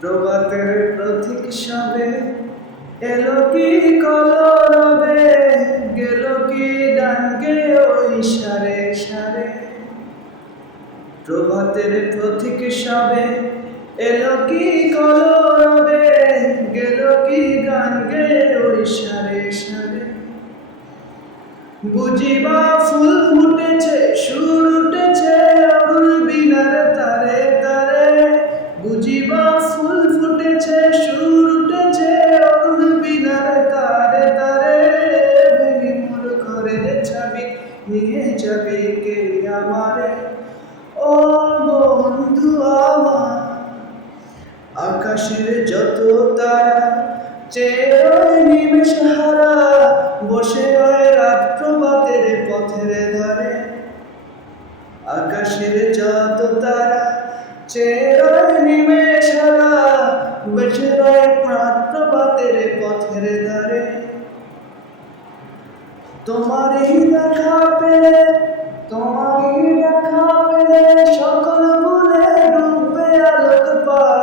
প্রভাতের প্রতীক সবে এলো কি কলরবে, গেল কি গান গেয়ে ওই সারে সারে। প্রভাতের প্রতীক সবে এলো কি কলরবে, গেল কি গান গেয়ে ওই সারে সারে। বুঝিবা ফুল ফুটেছে, সুর উঠেছে অরুণ বীণার তারে তারে। বুঝিবা ফুল ফুটেছে, সুর উঠেছে অরুণ বীণার তারে তারে। ভেঙে মোর ঘরের চাবি নিয়ে যাবি কে আমারে, ও বন্ধু আমার। আকাশের যত তারা চেয়ে রয় নিমেষ হারা, বসে রয় রাত প্রভাতের পথের ধারে। আকাশের যত তারা চেয়ে রয় নিমেষ হারা, বসে রয় রাত প্রভাতের পথের ধারে। তোমারই দেখা পেলে, তোমারই দেখা পেলে সকল ভুলে ডুববে আলোক পায়।